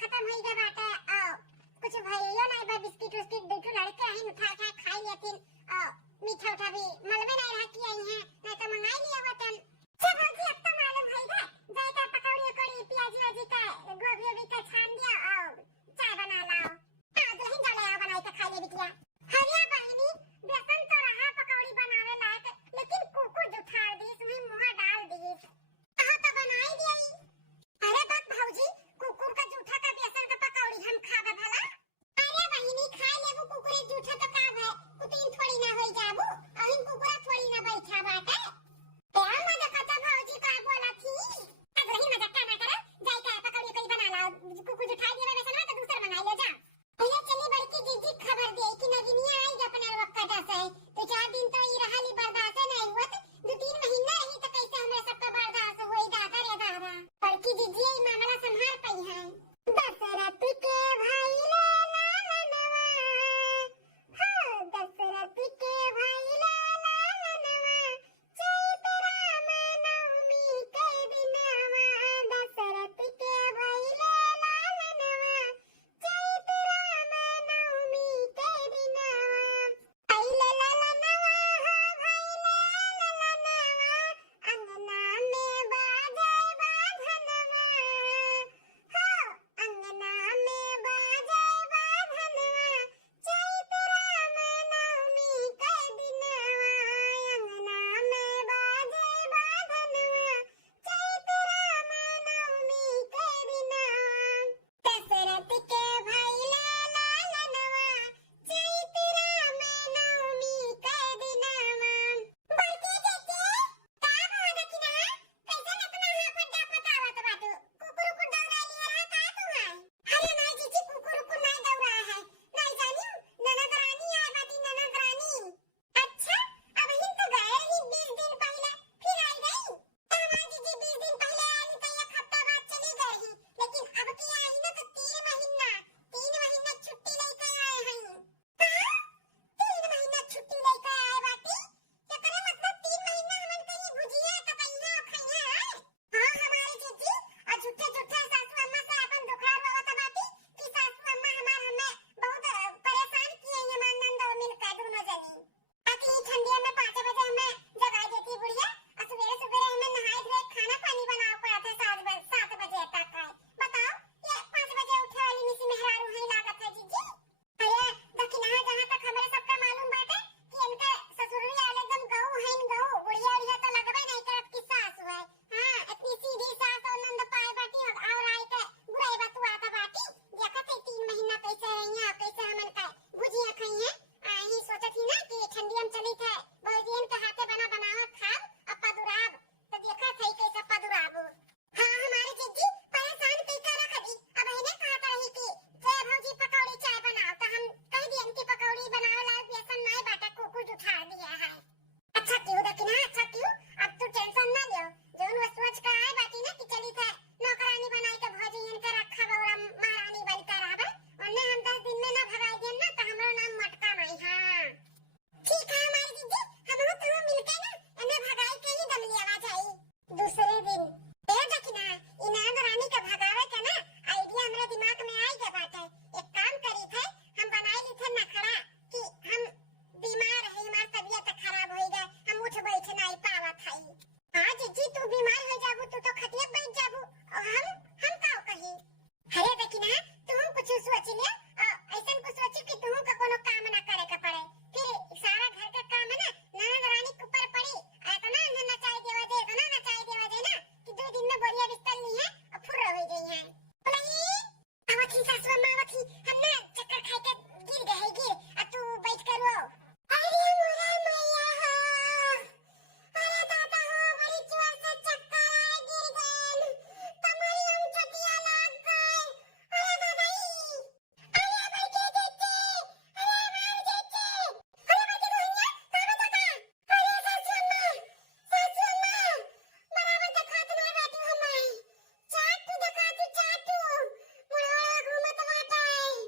खत्म हो गया बाटे। कुछ भइयो नहीं बा, बिस्किट उस्किट दूठो लड़के आही उठा उठा खाई लेथिन। मीठा उठा भी मलबे नहीं रहा कि आई है, नहीं तो मंगाई लिया वतन। अच्छा भौजी अब तो मालूम भई बा, जाई का पकौड़ी उकौड़ी प्याज व्याजी का गोभी ओभी का छान दिया और चाय बना लाओ। दुल्हन जाले आओ बनाई के खाई ले बिटिया। हरिया बहिनी बेसन तो रहा पकौड़ी बनावे लायक, लेकिन कुकुर जुठार दी उसमें मुंह डाल दी। तो बनाई दिया। अरे बक भौजी, कुकुर का जूठा का बेसन का पकौड़ी हम खाबे भला? अरे बहिनी खा लेबू कुकुर जूठा तो का है, कुतीन थोड़ी ना होई जाबू, अहिन कुकुरा थोड़ी ना बैठा बाटे। क्या मजा करता भौजी का बोला थी? अब वही मजाक ना करो, जाई का पकौड़ी कोई बना लाओ, कुकुर जुठा दिया बेसन ना तो दूसरा मंगा ले जा। भैया चली बड़की जीजी खबर दे कि नवीनिया आई अपने वक्त का से, तो 4 दिन तो ई रहली बर्दाश्त नहीं हुआ, 2-3 महीना रही तो कैसे हमरे सबका बर्दाश्त होई दादा रे दादा। बड़की जीजी ई मामला संभाल पई है। दशरथ के भाई ले लालनवा, हां दशरथ के भाई ले लालनवा, चैत राम नवमी के दिनवा, दशरथ के भाई ले लालनवा, चैत राम नवमी के दिनवा। आइले लालनवा हो भाई ले लालनवा, अंगना में बाजे बाधनवा, हो अंगना में बाजे बाधनवा, चैत राम नवमी के दिनवा, अंगना में बाजे बाधनवा, चैत राम नवमी के दिनवा। दशरथ के भाई ले लालनवा, चैत राम नवमी के दिनवा। बड़की जीजी का बोल दकिना, कैसे इतना हाफत डाफत आवत बाटू? कुकुर उकुर दौड़ा लिया रहा का तू है? अरे नहीं जीजी, कुकुर उकुर नहीं दौड़ा है, नहीं जानियो ननद रानी आए बाटी, ननद रानी। अच्छा अब हिन तो गए रही 20 दिन पहले, फिर आई गई। हमारी जीजी 20 दिन पहले आई तो 1 हफ्ता बाद चली गई, लेकिन अब की आई ना तो 3 महीना छुट्टी लेकर आए हैं। हां 3 महीना छुट्टी लेकर आए बाटी, एकरे मतलब 3 महीना हमन कहीं भुजिया का कहिया खइया है। हां हमारी जीजी और झूठे झूठे सासू अम्मा से अपन दुखड़ा रोवत बाटी कि सासू अम्मा हमें बहुत परेशान किए हैं, मान नंद और मिलकर दोनों जनी। आती ठंडी में 5 बजे हमें जगा देती बुढ़िया, और सवेरे सवेरे हमें नहाए धोए खाना पानी बनाओ पड़ा था 7 बजे तक का। बताओ ये 5 बजे उठे वाली मिसी मेहरारू है लागत है जीजी। अरे दकिना जहां तक हमें सबका मालूम बाटे कि इनका ससुरी वाले एकदम गऊ है, गऊ बुढ़िया उड़िया तो लगबे नहीं करत कि सासु है। हां इतनी सीधी सास और नंद पाए बाटी और आई के बुराई बतु आता बाटी। देखत है 3 महीना कैसे रहिया, कैसे हमन का भुजिया खइए। आई सोचत ही ना कि ठंडी में चली थे बहुजियन के हाथे बनावत खाब अपा दुराब, तो देखत है कैसे अपा दुराबो। हां हमारी जीजी परेशान कई कर रखी, अब इन्हें कहत रही कि जय भौजी पकौड़ी चाय बनाओ, तो हम कह दिए कि पकौड़ी बनाओ ला बेसन नहीं बाटा, कुकुर उठा दिया है। अच्छा क्यों दकिना, अच्छा क्यों? अब तू टेंशन ना लियो, जोन वस्तुज का आए बाटी ना कि चली थे नौकरानी बनाई के भौजी इनके रखा बौरा महारानी बनकर आवे, वरना हम 10 दिन में ना भगाई देन ना तो हमरो नाम मटका नहीं। हां ठीक है हमारी जीजी, हम तो मिलके ना इन्हें भगाई के ही दम लिया जाई। दूसरे दिन ए दकिना इनाद रानी के भगावे के ना आइडिया हमरे दिमाग में आई के बाटे। एक काम करी थे, हम बनाई ली थे नखड़ा कि हम बीमार है, हमारी तबीयत खराब हो गई, हम उठ बैठ नहीं पावत हई। हां जीजी तू बीमार हो जाबू, तू तो खटिया बैठ जाबू और हम का कही? अरे दकिना तू कुछ सोच ले, ऐसन कुछ सोच कि तू का कोनो काम ना करे के पड़े, फिर सारा घर का काम है ना ननद रानी के ऊपर पड़ी। इतना नचाई देवा दे ना कि 2 दिन में बढ़िया बिस्तर ली है और फुर्र हो गई है। नहीं आवत ही सासू अम्मा आवत ही, हम ना चक्कर खाए के गिर गए और तू बैठ कर रो। अरे मोरा मैया हो, अरे दादा हो बड़ी जोर से चक्कर आए, गिर गए, तुम्हारी हम चटिया लाग गए। अरे दादा अरे बड़के जीजी, अरे मार जीजी, अरे बड़के दुनिया कहां बता? अरे सासू अम्मा बराबर दिखात नहीं बैठी हमें, चाटू दिखाती चाटू मुड़वा घूमत बाटा है।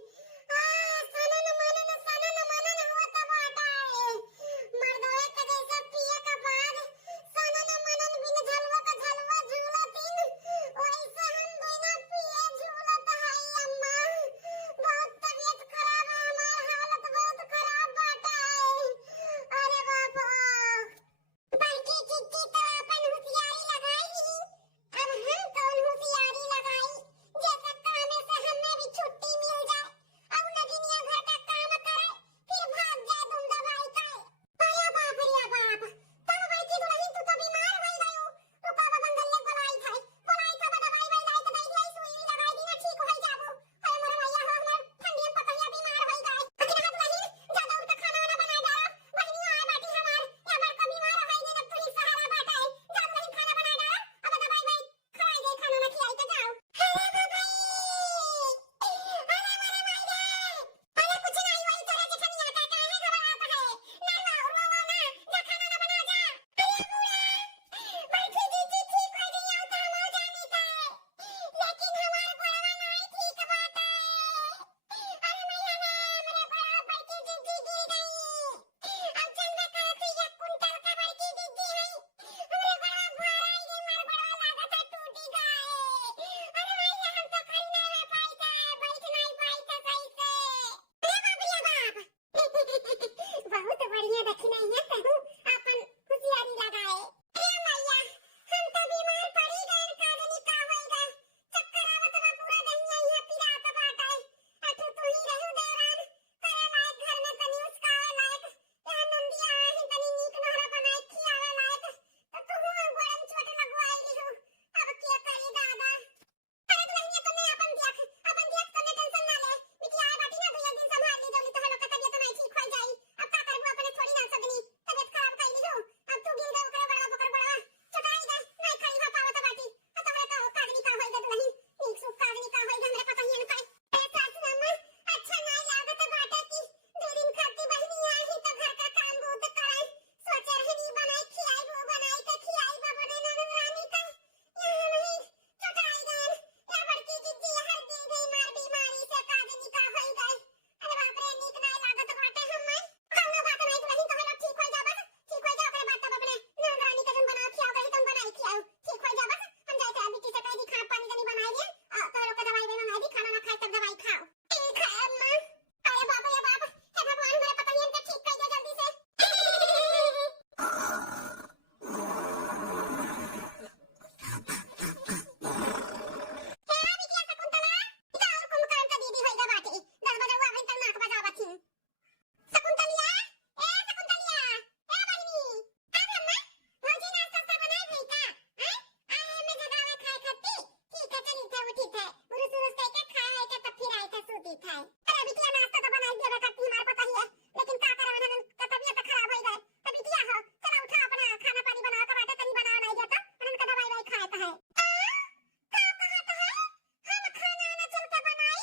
पीत है। अरे बिटिया नाश्ता तो बनाई देबे करती हमार पता ही है, लेकिन का करे मनन का तबीयत खराब हो गई। तो बिटिया हो चला उठा अपना खाना पानी बनाओ का बाटे तनी बनाओ नहीं जाता मनन का दवाई वाई खाए है। का कहत है हम खाना ना चल के बनाई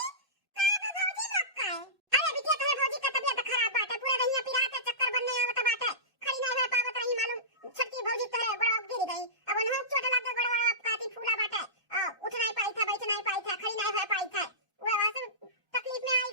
का भौजी मत खाए। अरे बिटिया तोहे भौजी का तबीयत खराब बाटे पूरे रहिया पिराते चक्कर बनने आवत बाटे खड़ी नहीं रह पावत रही मालूम छोटकी भौजी तोरे बड़ा गिर गई अब उन्हों चोट लग गई बड़ा काटी फूला बाटे उठ नहीं पाई था बैठ नहीं पाई था खड़ी नहीं रह पाई था वो वहां से तकलीफ में आई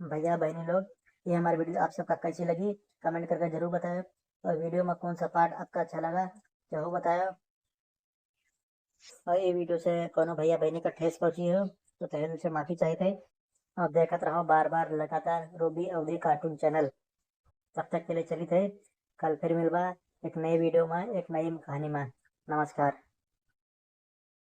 भैया बहनी लोग, ये हमारी वीडियो आप सबका कैसी लगी कमेंट करके जरूर बताएं। और वीडियो में कौन सा पार्ट आपका अच्छा लगा जरूर बताएं। और ये वीडियो से कोनो भैया बहनी का ठेस पहुंची हो तो तहे दिल से माफी चाहिए। और देखते रहो बार बार लगातार रूबी अवधि कार्टून चैनल। तब तक के लिए चली थे, कल फिर मिलवा एक नई वीडियो में एक नई कहानी में। नमस्कार।